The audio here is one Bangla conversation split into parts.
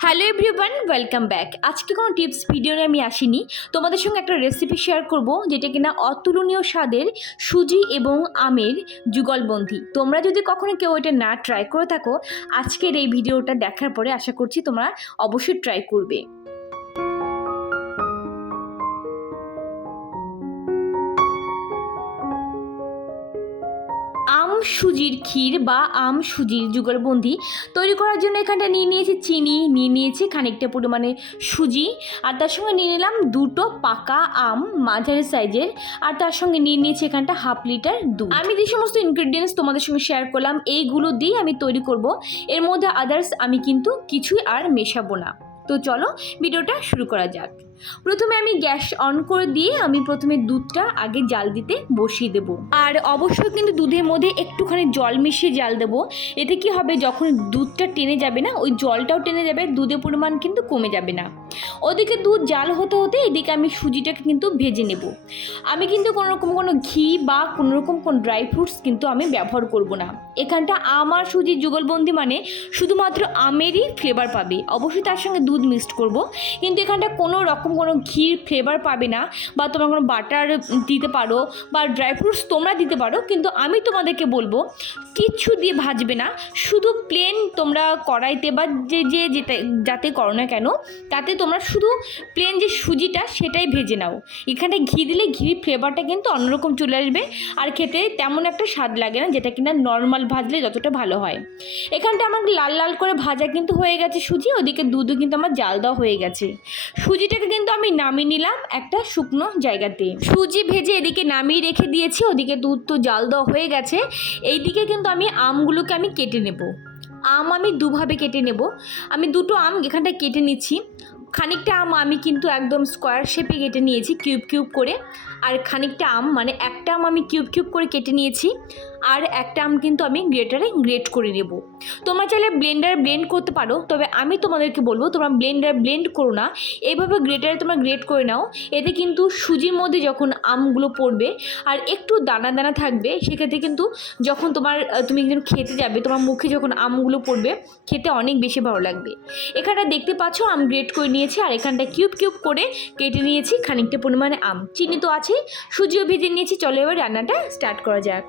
Hello everyone, welcome back. আজকে কোনো টিপস ভিডিও নিয়ে আমি আসিনি, তোমাদের সঙ্গে একটা রেসিপি শেয়ার করব যেটা কিনা অতুলনীয় স্বাদের সুজি এবং আমের যুগলবন্দি। তোমরা যদি কখনো কেউ এটা না ট্রাই করে থাকো, আজকের এই ভিডিওটা দেখার পরে আশা করছি তোমরা অবশ্যই ট্রাই করবে। আম সুজির ক্ষীর বা আম সুজির যুগলবন্দি তৈরি করার জন্য এখানটা নিয়ে নিয়েছি চিনি, নিয়ে নিয়েছি খানিকটা পরিমাণে সুজি, আর তার সঙ্গে নিয়ে নিলাম দুটো পাকা আম মাঝারি সাইজের, আর তার সঙ্গে নিয়ে নিয়েছি এখানটা হাফ লিটার দুধ। আমি যে সমস্ত ইনগ্রিডিয়েন্টস তোমাদের সঙ্গে শেয়ার করলাম এইগুলো দিয়ে আমি তৈরি করব, এর মধ্যে আদার্স আমি কিন্তু কিছুই আর মেশাবো না। তো চলো ভিডিওটা শুরু করা যাক। প্রথমে আমি গ্যাস অন করে দিয়ে আমি প্রথমে দুধটা আগে জাল দিতে বসিয়ে দেব, আর অবশ্যই কিন্তু দুধের মধ্যে একটুখানি জল মিশিয়ে জাল দেবো। এতে কি হবে, যখন দুধটা টেনে যাবে না, ওই জলটাও টেনে যাবে, দুধের পরিমাণ কিন্তু কমে যাবে না। ওদিকে দুধ জাল হতে হতে এদিকে আমি সুজিটাকে কিন্তু ভেজে নেব। আমি কিন্তু কোনো ঘি বা কোনোরকম কোনো ড্রাই ফ্রুটস কিন্তু আমি ব্যবহার করব না। এখানটা আম আর সুজির যুগলবন্দি মানে শুধুমাত্র আমেরই ফ্লেভার পাবে, অবশ্যই তার সঙ্গে দুধ মিক্সড করব, কিন্তু এখানটা কোনো ঘির ফ্লেভার পাবে না। বা তোমরা কোনো বাটার দিতে পারো বা ড্রাই ফ্রুটস তোমরা দিতে পারো, কিন্তু আমি তোমাদেরকে বলবো কিচ্ছু দিয়ে ভাজবে না, শুধু প্লেন তোমরা কড়াইতে বা যাতে করো না কেন, তাতে তোমরা শুধু প্লেন যে সুজিটা সেটাই ভেজে নাও। এখানে ঘি দিলে ঘির ফ্লেভারটা কিন্তু অন্যরকম চলে আসবে, আর খেতে তেমন একটা স্বাদ লাগে না, যেটা কিনা নর্মাল ভাজলে যতটা ভালো হয়। এখানটা আমার লাল লাল করে ভাজা কিন্তু হয়ে গেছে সুজি, ওদিকে দুধও কিন্তু আমার জাল দেওয়া হয়ে গেছে। সুজিটাকে কিন্তু আমি নামিয়ে নিলাম একটা শুকনো জায়গাতে। সুজি ভেজে এদিকে নামিয়ে রেখে দিয়েছি, ওদিকে দুধ তো জাল দেওয়া হয়ে গেছে। এইদিকে কিন্তু আমি আমগুলোকে আমি কেটে নেব। আম আমি দুভাবে কেটে নেব। আমি দুটো আম এখানটায় কেটে নিচ্ছি। খানিকটা আম আমি কিন্তু একদম স্কোয়ার শেপে কেটে নিয়েছি কিউব কিউব করে, আর খানিকটা আম মানে একটা আম আমি কিউব কিউব করে কেটে নিয়েছি, আর একটা আম কিন্তু আমি গ্রেটারে গ্রেট করে নেব। তোমরা চাইলে ব্লেন্ডারে ব্লেন্ড করতে পারো, তবে আমি তোমাদেরকে বলবো তোমরা ব্লেন্ডারে ব্লেন্ড করো না, এইভাবে গ্রেটারে তোমরা গ্রেট করে নাও। এতে কিন্তু সুজির মধ্যে যখন আমগুলো পড়বে আর একটু দানা দানা থাকবে, সেক্ষেত্রে কিন্তু যখন তুমি একদিন খেতে যাবে, তোমার মুখে যখন আমগুলো পড়বে খেতে অনেক বেশি ভালো লাগবে। এখানটা দেখতে পাচ্ছ আম গ্রেট করে নিয়েছি, আর এখানটা কিউব কিউব করে কেটে নিয়েছি খানিকটা পরিমাণে আম। চিনি তো আছে, সুজিও ভেজে নিয়েছি। চলো এবার রান্নাটা স্টার্ট করা যাক।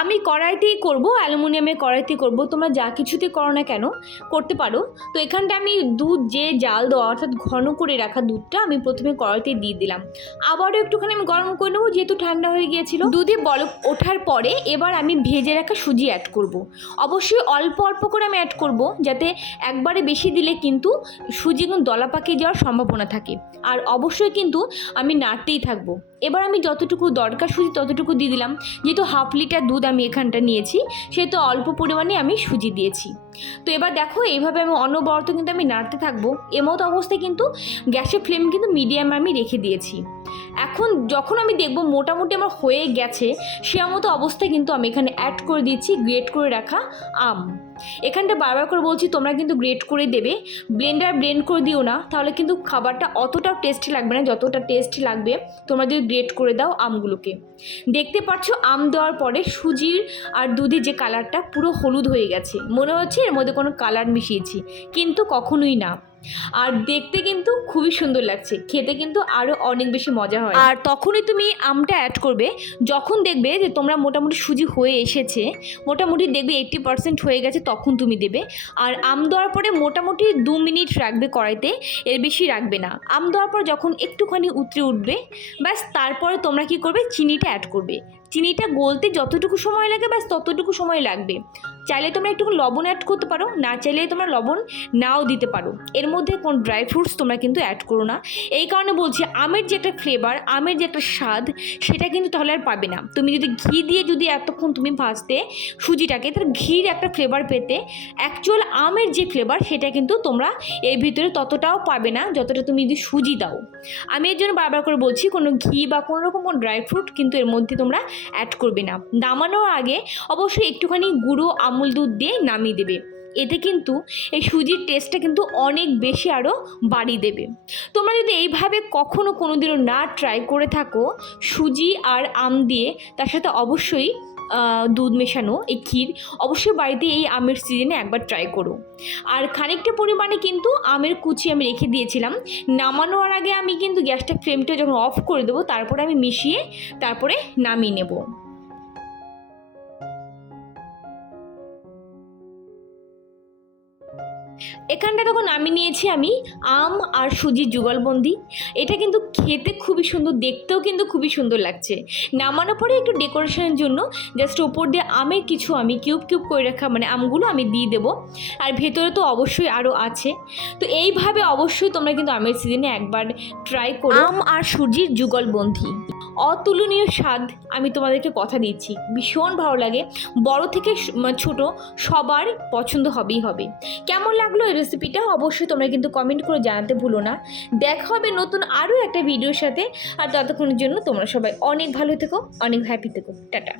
আমি কড়াইতেই করব, অ্যালুমিনিয়ামের কড়াইতেই করব, তোমরা যা কিছুতে করো না কেন করতে পারো। তো এখানটা আমি দুধ যে জাল দেওয়া অর্থাৎ ঘন করে রাখা দুধটা আমি প্রথমে কড়াইতে দিয়ে দিলাম। আবারও একটুখানি আমি গরম করে নেবো, যেহেতু ঠান্ডা হয়ে গিয়েছিল। দুধে বলক ওঠার পরে এবার আমি ভেজে রাখা সুজি অ্যাড করব। অবশ্যই অল্প অল্প করে আমি অ্যাড করব, যাতে একবারে বেশি দিলে কিন্তু সুজি কিন্তু দলা পাকিয়ে যাওয়ার সম্ভাবনা থাকে। আর অবশ্যই কিন্তু আমি নাড়তেই থাকবো। এবার আমি যতটুকু দরকার সুজি ততটুকু দিয়ে দিলাম। যেহেতু হাফ লিটার দুধ আমি এখানটা নিয়েছি, সেহেতু অল্প পরিমাণে আমি সুজি দিয়েছি। তো এবার দেখো এইভাবে আমি অনবরত কিন্তু আমি নাড়তে থাকবো। এমতো অবস্থায় কিন্তু গ্যাসের ফ্লেম কিন্তু মিডিয়ামে আমি রেখে দিয়েছি। এখন যখন আমি দেখবো মোটামুটি আমার হয়ে গেছে, সে মতো অবস্থায় কিন্তু আমি এখানে অ্যাড করে দিচ্ছি গ্রেট করে রাখা আম। এখানটা বারবার করে বলছি তোমরা কিন্তু গ্রেট করে দেবে, ব্লেন্ডার ব্লেন্ড করে দিও না, তাহলে কিন্তু খাবারটা অতটাও টেস্টি লাগবে না যতটা টেস্টি লাগবে তোমরা যদি গ্রেট করে দাও আমগুলোকে। দেখতে পাচ্ছ আম দেওয়ার পরে সুজির আর দুধের যে কালারটা পুরো হলুদ হয়ে গেছে, মনে হচ্ছে এর মধ্যে কোনো কালার মিশিয়েছি, কিন্তু কখনোই না। আর দেখতে কিন্তু খুবই সুন্দর লাগছে, খেতে কিন্তু আরও অনেক বেশি মজা হয়। আর তখনই তুমি আমটা অ্যাড করবে যখন দেখবে যে তোমরা মোটামুটি সুজি হয়ে এসেছে, মোটামুটি দেখবে 80% হয়ে গেছে, তখন তুমি দেবে। আর আম দেওয়ার পরে মোটামুটি 2 মিনিট রাখবে কড়াইতে, এর বেশি রাখবে না। আম দেওয়ার পর যখন একটুখানি উতরে উঠবে, ব্যাস তারপরে তোমরা কি করবে, চিনিটা অ্যাড করবে। চিনিটা গলতে যতটুকু সময় লাগে ব্যাস ততটুকু সময় লাগবে। চাইলে তোমরা একটু লবণ অ্যাড করতে পারো, না চাইলে তোমরা লবণ নাও দিতে পারো। এর মধ্যে কোনো ড্রাই ফ্রুটস তোমরা কিন্তু অ্যাড করো না। এই কারণে বলছি আমের যে একটা ফ্লেভার, আমের যে একটা স্বাদ, সেটা কিন্তু তাহলে আর পাবে না। তুমি যদি ঘি দিয়ে যদি এতক্ষণ তুমি ভাজতে সুজিটাকে, তাহলে ঘির একটা ফ্লেভার পেতে, অ্যাকচুয়াল আমের যে ফ্লেভার সেটা কিন্তু তোমরা এর ভিতরে ততটাও পাবে না যতটা তুমি যদি সুজি দাও। আমি এর জন্য বারবার করে বলছি কোনো ঘি বা কোনো ড্রাই ফ্রুট কিন্তু এর মধ্যে তোমরা অ্যাড করবে না। নামানোর আগে অবশ্যই একটুখানি গুঁড়ো আমুল দুধ দিয়ে নামিয়ে দেবে। এতে কিন্তু এই সুজির টেস্টটা কিন্তু অনেক বেশি আরও বাড়িয়ে দেবে। তোমরা যদি এইভাবে কোনোদিনও না ট্রাই করে থাকো সুজি আর আম দিয়ে, তার সাথে অবশ্যই দুধ মেশানো এই ক্ষীর অবশ্যই বাড়িতে এই আমের সিজনে একবার ট্রাই করো। আর খানিকটা পরিমাণে কিন্তু আমের কুচি আমি রেখে দিয়েছিলাম, নামানোর আগে আমি কিন্তু গ্যাসটা ফ্লেমটা যখন অফ করে দেবো তারপরে আমি মিশিয়ে তারপরে নামিয়ে নেব। এখানটা তখন নামিয়ে নিয়েছি আমি আম আর সুজির যুগলবন্দি। এটা কিন্তু খেতে খুবই সুন্দর, দেখতেও কিন্তু খুবই সুন্দর লাগছে। নামানোর পরে একটু ডেকোরেশনের জন্য জাস্ট ওপর দিয়ে আমের কিছু আমি কিউব কিউব করে রাখা মানে আমগুলো আমি দিয়ে দেবো। আর ভেতরে তো অবশ্যই আরও আছে। তো এইভাবে অবশ্যই তোমরা কিন্তু আমের সিজনে একবার ট্রাই করো আম আর সুজির যুগলবন্দি। অতুলনীয় স্বাদ, আমি তোমাদেরকে কথা দিচ্ছি, ভীষণ ভালো লাগে। বড় থেকে ছোট সবার পছন্দ হবেই হবে। কেমন লাগলো এই রেসিপিটা অবশ্যই তোমরা কিন্তু কমেন্ট করে জানাতে ভুলো না। দেখা হবে নতুন আরও একটা ভিডিওর সাথে। আর ততক্ষণের জন্য তোমরা সবাই অনেক ভালো থেকো, অনেক হ্যাপি থেকো। টাটা।